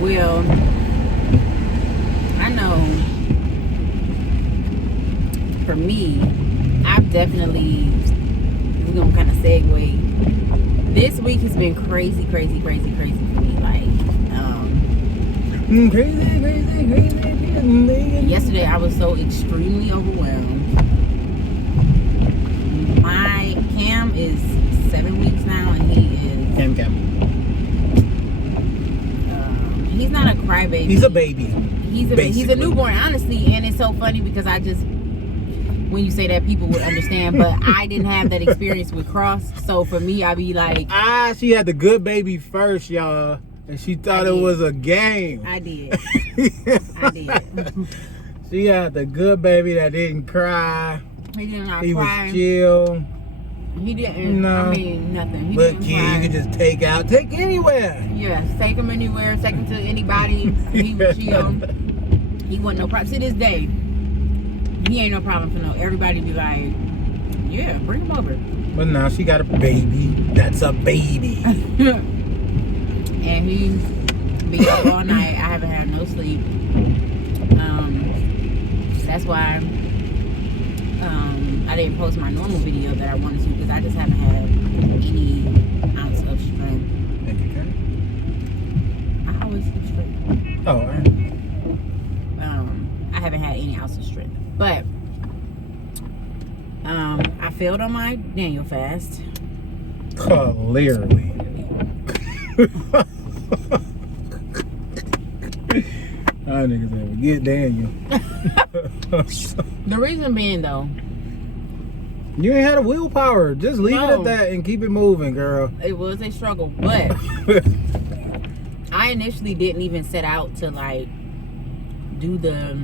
Well, I know for me, I've definitely, we're going to kind of segue. This week has been crazy for me. Like, crazy. Yesterday I was so extremely overwhelmed. My Cam is 7 weeks now, and he is Cam. He's not a crybaby. He's a baby. He's a newborn, honestly, and it's so funny because when you say that, people would understand, but I didn't have that experience with Cross, so for me, I'd be like, she had the good baby first, y'all, and she thought it was a game. I did. She had the good baby that didn't cry. He did not He cry. was chill. He didn't. No. I mean, nothing. He But didn't kid, cry. you could just take anywhere. Yes, take him anywhere, take him to anybody. He was chill. He wasn't no problem. To this day, he ain't no problem for no. Everybody be like, yeah, bring him over. But now she got a baby. That's a baby. And he be up all night. I haven't had no sleep. That's why I didn't post my normal video that I wanted to, because I just haven't had any ounce of strength. Thank you, Karen. I always sleep straight. Oh, all right. I haven't had any ounce of strength. But I failed on my Daniel fast. Clearly. That niggas ever get Daniel. The reason being, though, You ain't had a willpower. Just leave it No. at that and keep it moving, girl. it was a struggle. But I initially didn't even set out to, like, do the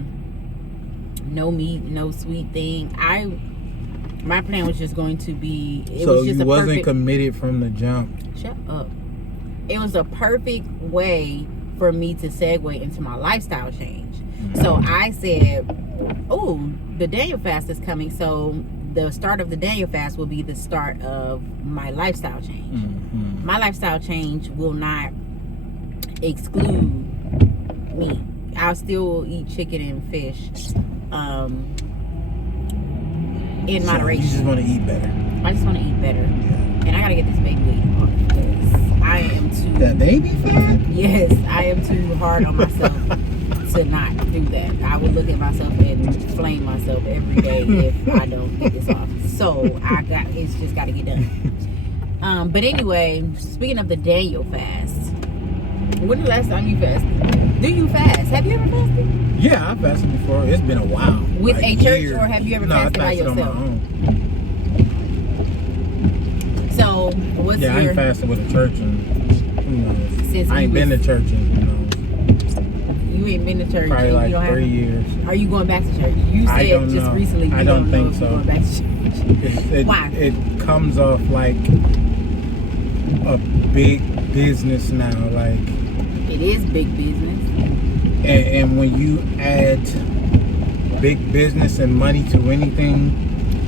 no meat, no sweet thing. My plan was just going to be, So you wasn't committed from the jump. Shut up. It was a perfect way for me to segue into my lifestyle change. So I said, oh, the Daniel fast is coming. So the start of the Daniel fast will be the start of my lifestyle change. Mm-hmm. My lifestyle change will not exclude meat. I'll still eat chicken and fish in moderation. You just want to eat better. I just want to eat better. Yeah. And I got to get this baby weight off, because I am too... That baby fat? Yes, I am too hard on myself to not do that. I will look at myself and flame myself every day if I don't get this off. So it's just got to get done. But anyway, speaking of the Daniel fast, when the last time you fasted? Do you fast? Have you ever fasted? Yeah, I fasted before. It's been a while. With like a church, years. or have you ever No, fasted by I fasted yourself? on my own. So what's Yeah, I your... ain't fasted with a church in, who knows? Since I ain't been to church in, who knows? You ain't been to church. Probably and like you don't 3 years. Are you going back to church? You I said don't just know. recently you I don't know think if so. you're going back to church. Why? It comes off like a big business now, like, It is big business. and when you add big business and money to anything,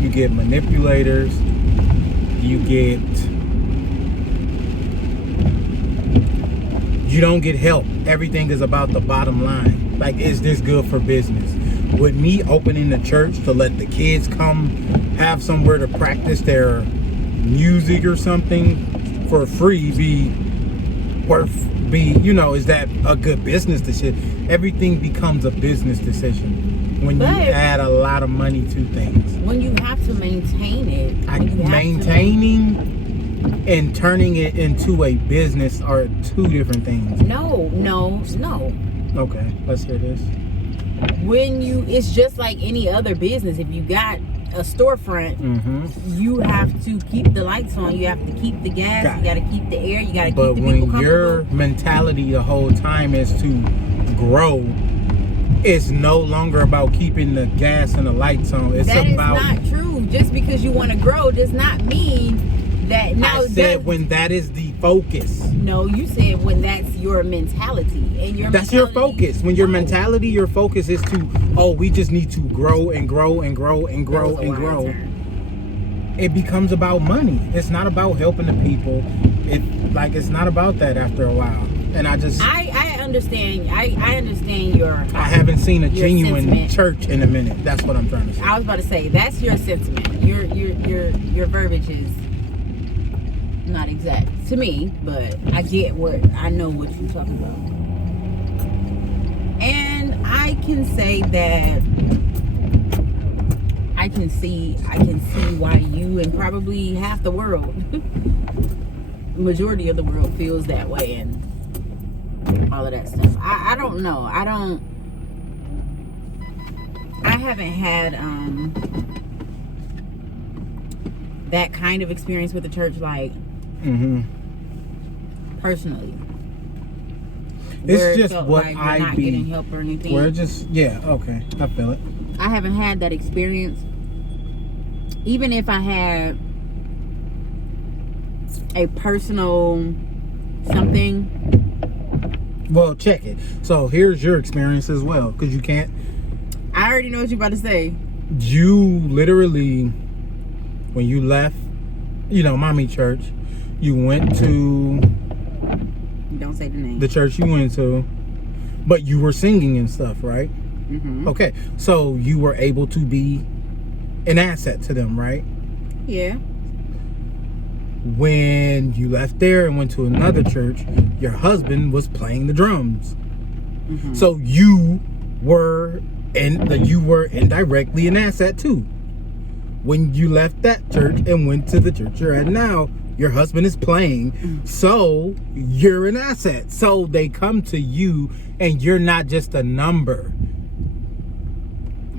you get manipulators, you don't get help. Everything is about the bottom line. Like, is this good for business? With me opening the church to let the kids come have somewhere to practice their music or something for free, is that a good business decision? Everything becomes a business decision when you add a lot of money to things. When you have to maintain it. Maintaining and turning it into a business are two different things. No. Okay, let's hear this. It's just like any other business. If you got a storefront, you have to keep the lights on, you have to keep the gas, you got to keep the air, you got to keep the people comfortable. But when your mentality the whole time is to grow, it's no longer about keeping the gas and the lights on. It's that about... is not true. Just because you want to grow does not mean that... I said when that is the focus. No, you said when that's your mentality. And that's your focus. When your mentality, your focus is to, we just need to grow and grow and grow and grow and grow. It becomes about money. It's not about helping the people. It's not about that after a while. And I understand. I understand your. I haven't seen a your genuine sentiment. church in a minute. That's what I'm trying to say. I was about to say that's your sentiment. Your verbiage is not exact to me, but I get I know what you're talking about, and I can say that I can see why you and probably half the world, majority of the world, feels that way and all of that stuff. I don't know. I haven't had that kind of experience with the church, like personally. It's just what like I not be. Getting help or anything. We're just okay. I feel it. I haven't had that experience. Even if I had a personal something. Well, check it. So here's your experience as well, because you can't. I already know what you're about to say. You literally, when you left, mommy church, you went to. Don't say the name. The church you went to, but you were singing and stuff, right? Mm-hmm. Okay, so you were able to be an asset to them, right? Yeah. When you left there and went to another church, your husband was playing the drums. Mm-hmm. So you were indirectly an asset too. When you left that church and went to the church you're at now, your husband is playing, so you're an asset. So they come to you and you're not just a number.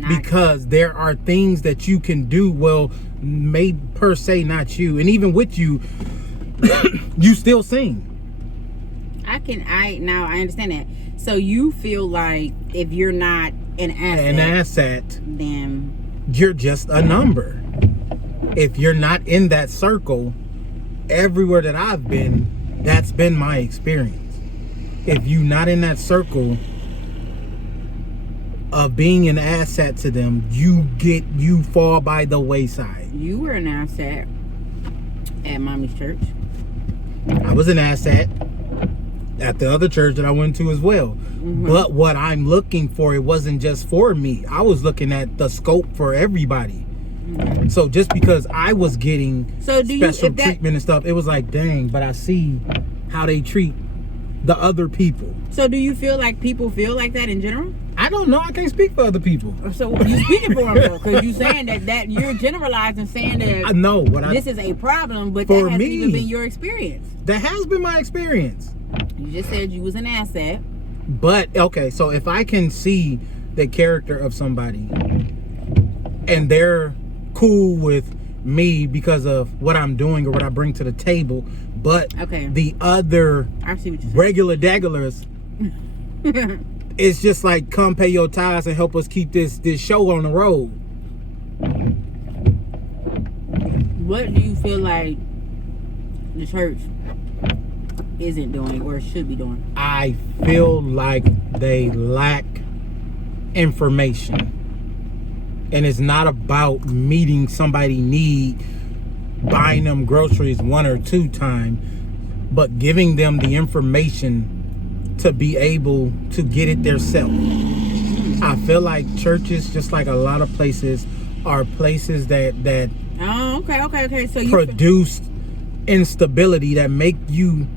Because there are things that you can do, well, maybe per se not you, and even with you, you still sing. Now I understand that. So you feel like if you're not an asset, then you're just a number. If you're not in that circle, everywhere that I've been, that's been my experience. If you're not in that circle of being an asset to them, you fall by the wayside. You were an asset at mommy's church. I was an asset at the other church that I went to as well. Mm-hmm. But what I'm looking for, it wasn't just for me. I was looking at the scope for everybody. Mm-hmm. So just because I was getting special treatment and stuff, it was like, dang, but I see how they treat the other people. So do you feel like people feel like that in general? I don't know. I can't speak for other people. So you speaking for them though, because you saying that you're generalizing, saying that I know this is a problem, but that hasn't even been your experience. That has been my experience. You just said you was an asset. But okay, so if I can see the character of somebody and they're cool with me because of what I'm doing or what I bring to the table, but the other regular dagglers, it's just like, come pay your tithes and help us keep this show on the road. What do you feel like the church isn't doing or should be doing? I feel like they lack information. And it's not about meeting somebody's need, buying them groceries 1 or 2 times, but giving them the information to be able to get it themselves. I feel like churches, just like a lot of places, are places that So you produce instability that make you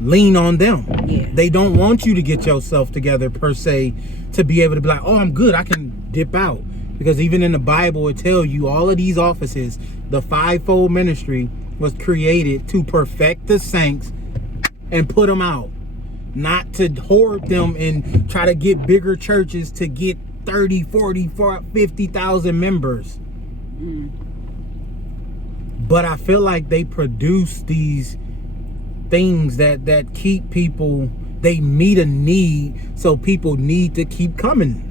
lean on them. Yeah. They don't want you to get yourself together per se to be able to be like, oh, I'm good, I can dip out. Because even in the Bible, it tells you all of these offices, the fivefold ministry was created to perfect the saints and put them out. Not to hoard them and try to get bigger churches to get 30, 40, 50,000 members. But I feel like they produce these things that keep people, they meet a need, so people need to keep coming.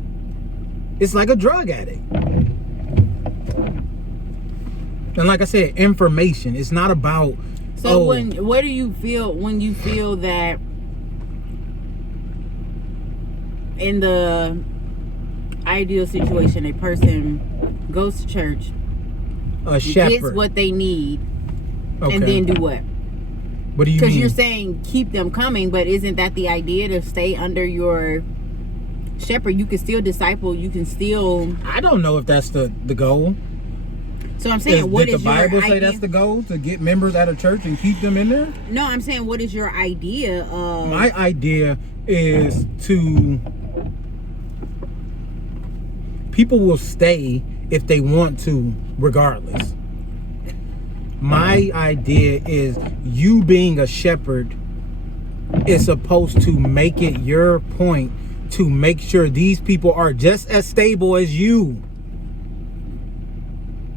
It's like a drug addict. And like I said, information. It's not about. So what do you feel when you feel that in the ideal situation, a person goes to church, a shepherd gets what they need, and then do what? What do you mean? Because you're saying keep them coming, but isn't that the idea, to stay under your shepherd? You can still disciple. You can still. I don't know if that's the goal. So I'm saying, what did is the Bible your say idea? that's the goal, to get members at a church and keep them in there? No, I'm saying, what is your idea of? My idea is to. People will stay if they want to, regardless. My idea is, you being a shepherd is supposed to make it your point to make sure these people are just as stable as you.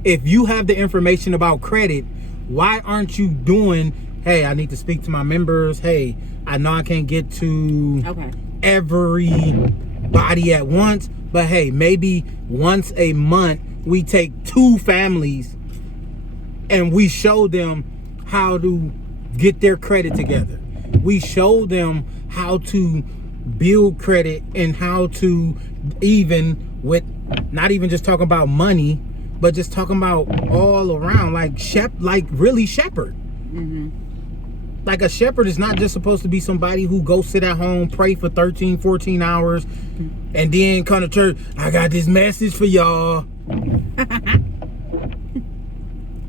If you have the information about credit, why aren't you doing, hey, I need to speak to my members. Hey, I know I can't get to everybody at once, but hey, maybe once a month we take 2 families and we show them how to get their credit together. We show them how to build credit and how to, even with, not even just talking about money, but just talking about all around, like really shepherd. Like, a shepherd is not just supposed to be somebody who goes sit at home, pray for 13, 14 hours, and then come to church. I got this message for y'all.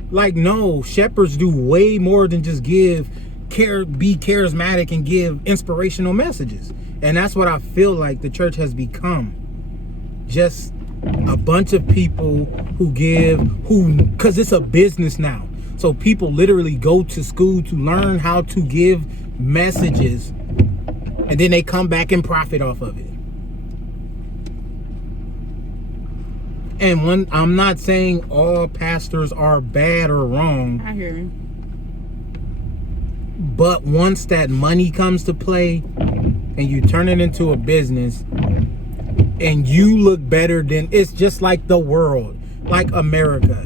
Like, no, shepherds do way more than just be charismatic and give inspirational messages. And that's what I feel like the church has become. Just a bunch of people because it's a business now. So people literally go to school to learn how to give messages, and then they come back and profit off of it. And I'm not saying all pastors are bad or wrong. I hear you. But once that money comes to play and you turn it into a business and you look better than, it's just like the world, like America.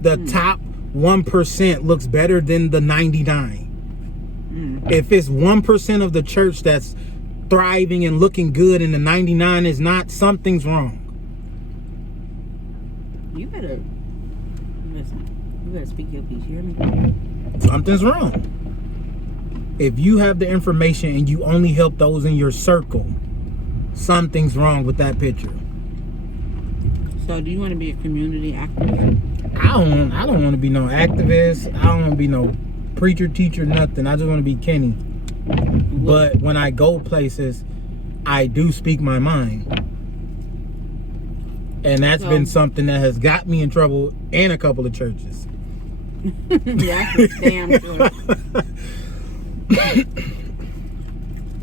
The top 1% looks better than the 99. If it's 1% of the church that's thriving and looking good and the 99 is not, something's wrong. You better speak your piece. You hear me? Something's wrong. If you have the information and you only help those in your circle, something's wrong with that picture. So do you want to be a community activist? I don't want to be no activist. I don't want to be no preacher, teacher, nothing. I just want to be Kenny. But when I go places, I do speak my mind. And that's been something that has got me in trouble in a couple of churches. Yeah, that's damn sure.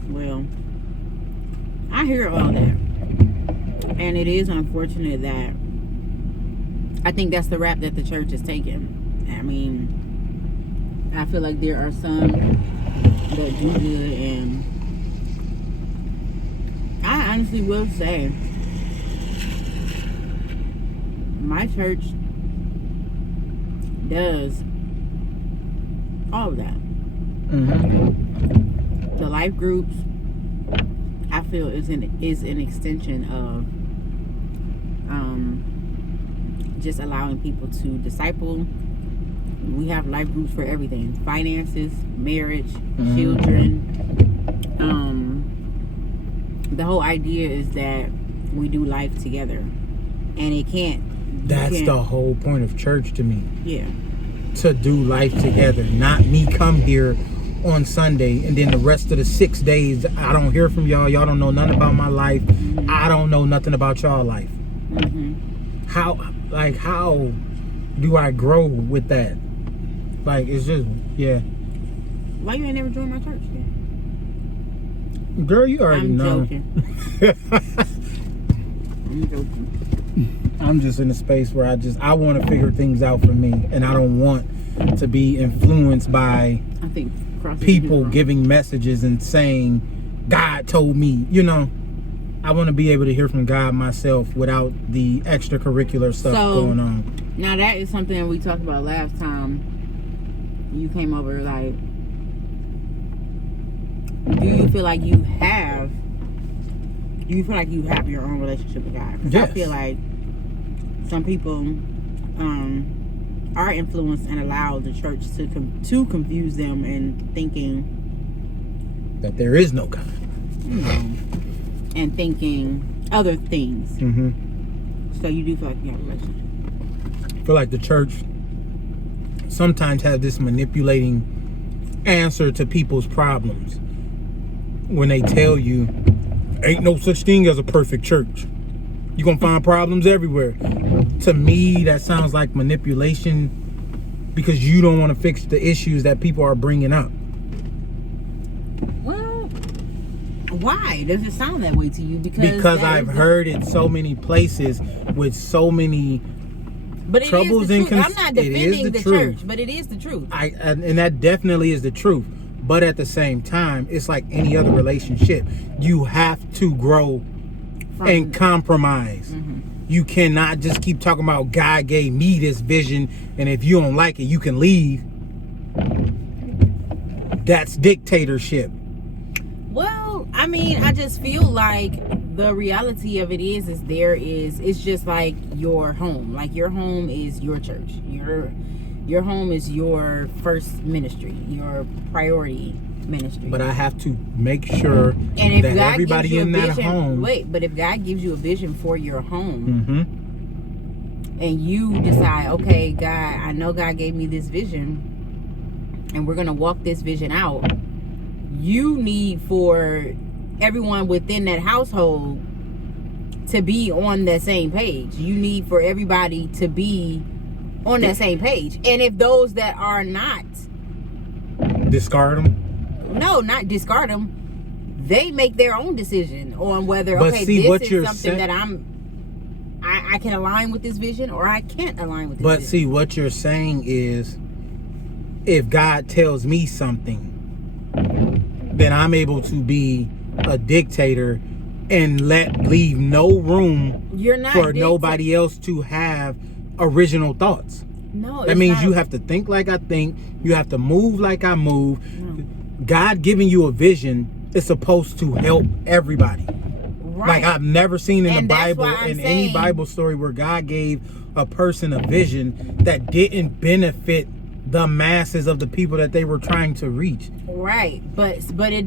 Well, I hear all that. And it is unfortunate that I think that's the rap that the church is taking. I mean, I feel like there are some that do good, and I honestly will say my church does all of that. The life groups, I feel, is an extension of just allowing people to disciple. We have life groups for everything: finances, marriage, children. The whole idea is that we do life together, and it can't. That's the whole point of church to me. Yeah. To do life together, not me come here on Sunday and then the rest of the 6 days I don't hear from y'all. Y'all don't know nothing about my life. I don't know nothing about y'all life. How do I grow with that? Like, it's just, yeah. Why you ain't never joined my church then? Girl, you already know. Joking. I'm joking. I'm just in a space where I want to figure things out for me, and I don't want to be influenced by people giving messages and saying God told me. I want to be able to hear from God myself without the extracurricular stuff going on. Now that is something we talked about last time you came over. Like, do you feel like you have your own relationship with God? 'Cause Yes. I feel like some people are influenced and allow the church to confuse them and thinking that there is no God, and thinking other things. So you do feel like you have a relationship. I feel like the church sometimes has this manipulating answer to people's problems when they tell you ain't no such thing as a perfect church. You're gonna find problems everywhere. To me, that sounds like manipulation because you don't want to fix the issues that people are bringing up. Well, why does it sound that way to you? Because I've heard it so many places with so many troubles and I'm not defending the church, but it is the truth. And that definitely is the truth. But at the same time, it's like any other relationship. You have to grow and compromise. You cannot just keep talking about God gave me this vision, and if you don't like it, you can leave. That's dictatorship. Well, I mean, I just feel like the reality of it is it's just like your home. Like your home is your church. Your home is your first ministry, your priority ministry. But I have to make sure and that everybody in that home. But if God gives you a vision for your home, and you decide, okay, God, I know God gave me this vision, and we're gonna walk this vision out. You need for everyone within that household to be on the same page. You need for everybody to be on that same page. And if those that are not, discard them. No, not discard them. They make their own decision on whether but okay, see, this is something that I can align with this vision, or I can't align with this But vision. see, what you're saying is, if God tells me something, then I'm able to be a dictator and leave no room for nobody else to have original thoughts. No, that means you have to think like I think. You have to move like I move. No. God giving you a vision is supposed to help everybody. Right. Like I've never seen in the Bible, any Bible story where God gave a person a vision that didn't benefit the masses of the people that they were trying to reach. Right, but you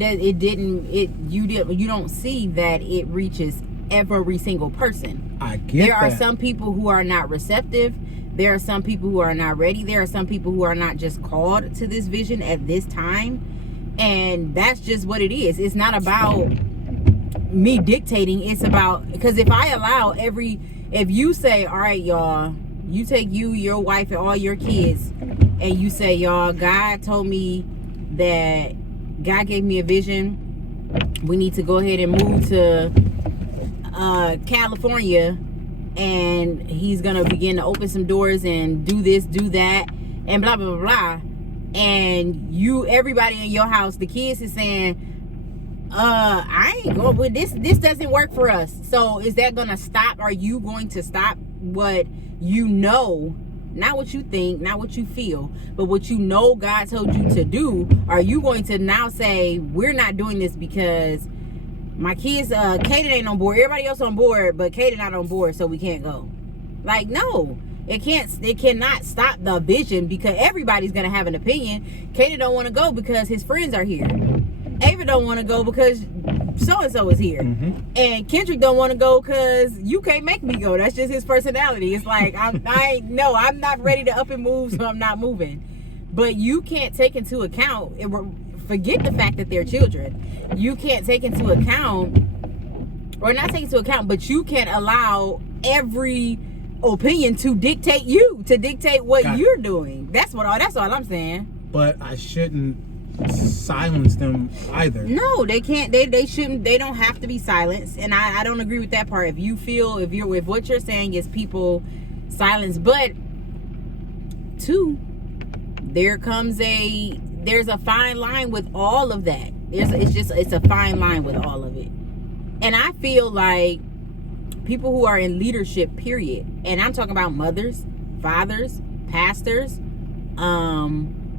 don't see that it reaches every single person. I get there are some people who are not receptive. There are some people who are not ready. There are some people who are not just called to this vision at this time, and that's just what it is. It's not about me dictating. It's about, because if I allow if you say, all right, y'all, you take your wife and all your kids, and you say, y'all, God told me that God gave me a vision. We need to go ahead and move to California, and he's gonna begin to open some doors and do this, do that, and blah blah blah blah. And everybody in your house, the kids is saying, I ain't going with this. This doesn't work for us. So is that gonna stop? Are you going to stop what you know? Not what you think, not what you feel, but what you know God told you to do. Are you going to now say, we're not doing this because my kids, Kaden ain't on board, everybody else on board, but Kaden not on board, so we can't go? Like, no, it cannot stop the vision, because everybody's gonna have an opinion. Kaden don't want to go because his friends are here. Ava don't want to go because so-and-so is here. And Kendrick don't want to go because you can't make me go. That's just his personality. It's like, I'm not ready to up and move, so I'm not moving. But you can't take into account, forget the fact that they're children. You can't take into account, or not take into account, but you can't allow every opinion to dictate what you're doing. That's all I'm saying. But I shouldn't silence them either. No, they can't. They shouldn't. They don't have to be silenced. And I don't agree with that part. If what you're saying is people silenced, but two, there's a fine line with all of that. It's a fine line with all of it. And I feel like people who are in leadership, period, and I'm talking about mothers, fathers, pastors,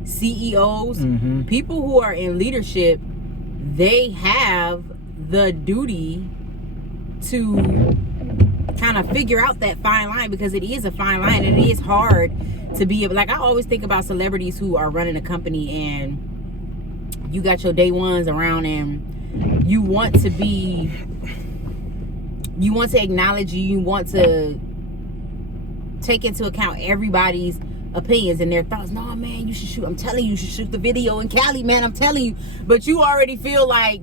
CEOs, people who are in leadership, they have the duty to kind of figure out that fine line, because it is a fine line and it is hard to be able, like, I always think about celebrities who are running a company and you got your day ones around and you want to acknowledge, you want to take into account everybody's opinions and their thoughts. No, man, you should shoot. I'm telling you, you should shoot the video in Cali, man. I'm telling you. But you already feel like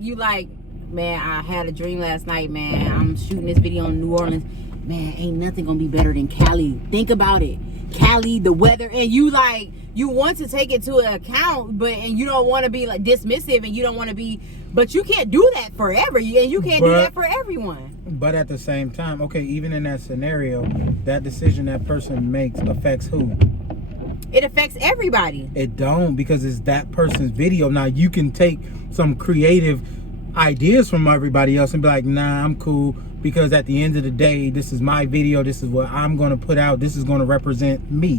man, I had a dream last night, man. I'm shooting this video in New Orleans. Man, ain't nothing gonna be better than Cali. Think about it. Cali, the weather, and you want to take it to account, and you don't want to be like dismissive, and you don't want to be, but you can't do that forever, and you can't do that for everyone. But at the same time, okay, even in that scenario, that decision that person makes affects who? It affects everybody. It don't, because it's that person's video. Now you can take some creative ideas from everybody else and be like, nah, I'm cool, because at the end of the day, this is my video, this is what I'm going to put out, this is going to represent me.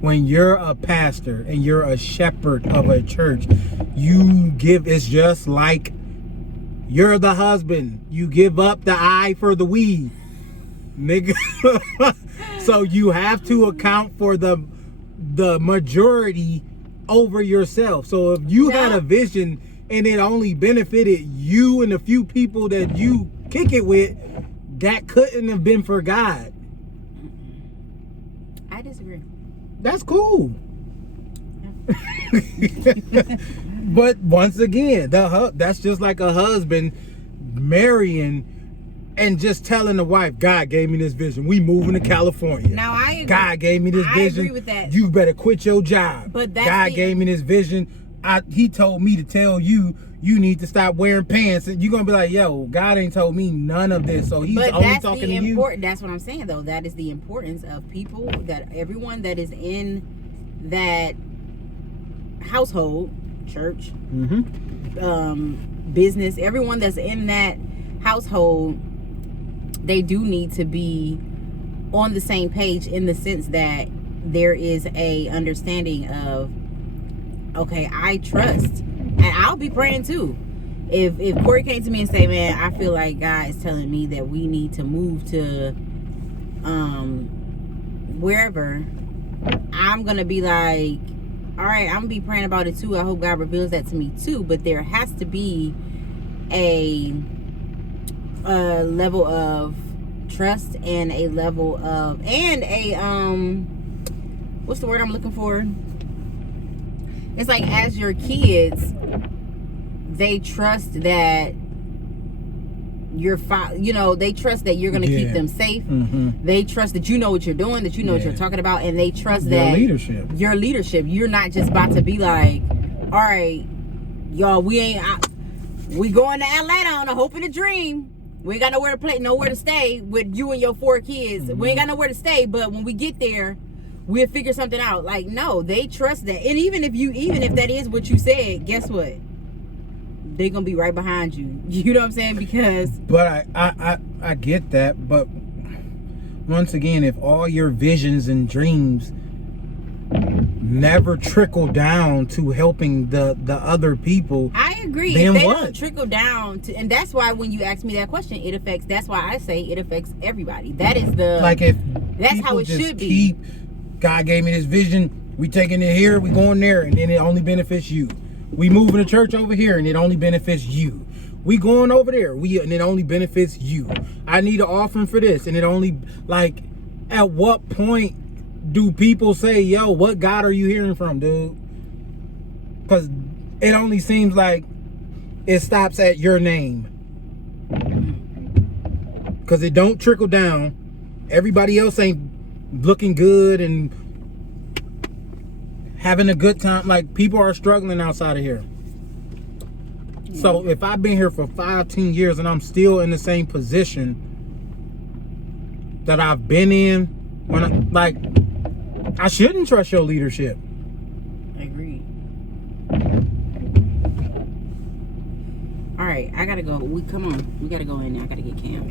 When you're a pastor and you're a shepherd of a church, it's just like you're the husband, you give up the eye for the weed, nigga. So you have to account for the majority over yourself. So if you had a vision and it only benefited you and a few people that you kick it with, that couldn't have been for God. I disagree. That's cool. But once again, that's just like a husband marrying and just telling the wife, God gave me this vision. We moving to California. Now I agree. God gave me this vision. I agree with that. You better quit your job. But God gave me this vision. He told me to tell you need to stop wearing pants, and you're gonna be like, yo, God ain't told me none of this, so he's only talking to you. That's what I'm saying, though. That is the importance of people, that everyone that is in that household, church, business, everyone that's in that household, they do need to be on the same page, in the sense that there is a understanding of, okay, I trust, and I'll be praying too. If Corey came to me and say, man, I feel like God is telling me that we need to move to wherever, I'm gonna be like, all right, I'm gonna be praying about it too. I hope God reveals that to me too. But there has to be a level of trust and a level of, and a what's the word I'm looking for? It's like, as your kids, they trust that they trust that you're going to keep them safe. They trust that you know what you're doing, that you know what you're talking about, and they trust that your leadership. You're not just about to be like, all right, y'all, we going to Atlanta on a hope and a dream. We ain't got nowhere to stay with you and your 4 kids. We ain't got nowhere to stay, but when we get there, we'll figure something out. Like, no, they trust that. And even if that is what you said, guess what? They're gonna be right behind you. You know what I'm saying? Because, but I get that, but once again, if all your visions and dreams never trickle down to helping the other people, I agree. Then if they what? don't trickle down to, and that's why when you ask me that question, that's why I say it affects everybody. That is that's how it should be. God gave me this vision, we taking it here, we going there, and then it only benefits you. We moving the church over here, and it only benefits you. We going over there, and it only benefits you. I need an offering for this, and it only, like, at what point do people say, yo, what God are you hearing from, dude? Because it only seems like it stops at your name. Because it don't trickle down. Everybody else ain't looking good and having a good time. Like, people are struggling outside of here. So if I've been here for 5-10 years and I'm still in the same position that I've been in, I shouldn't trust your leadership. Agreed. All right, I gotta go. We gotta go in there. I gotta get Cam.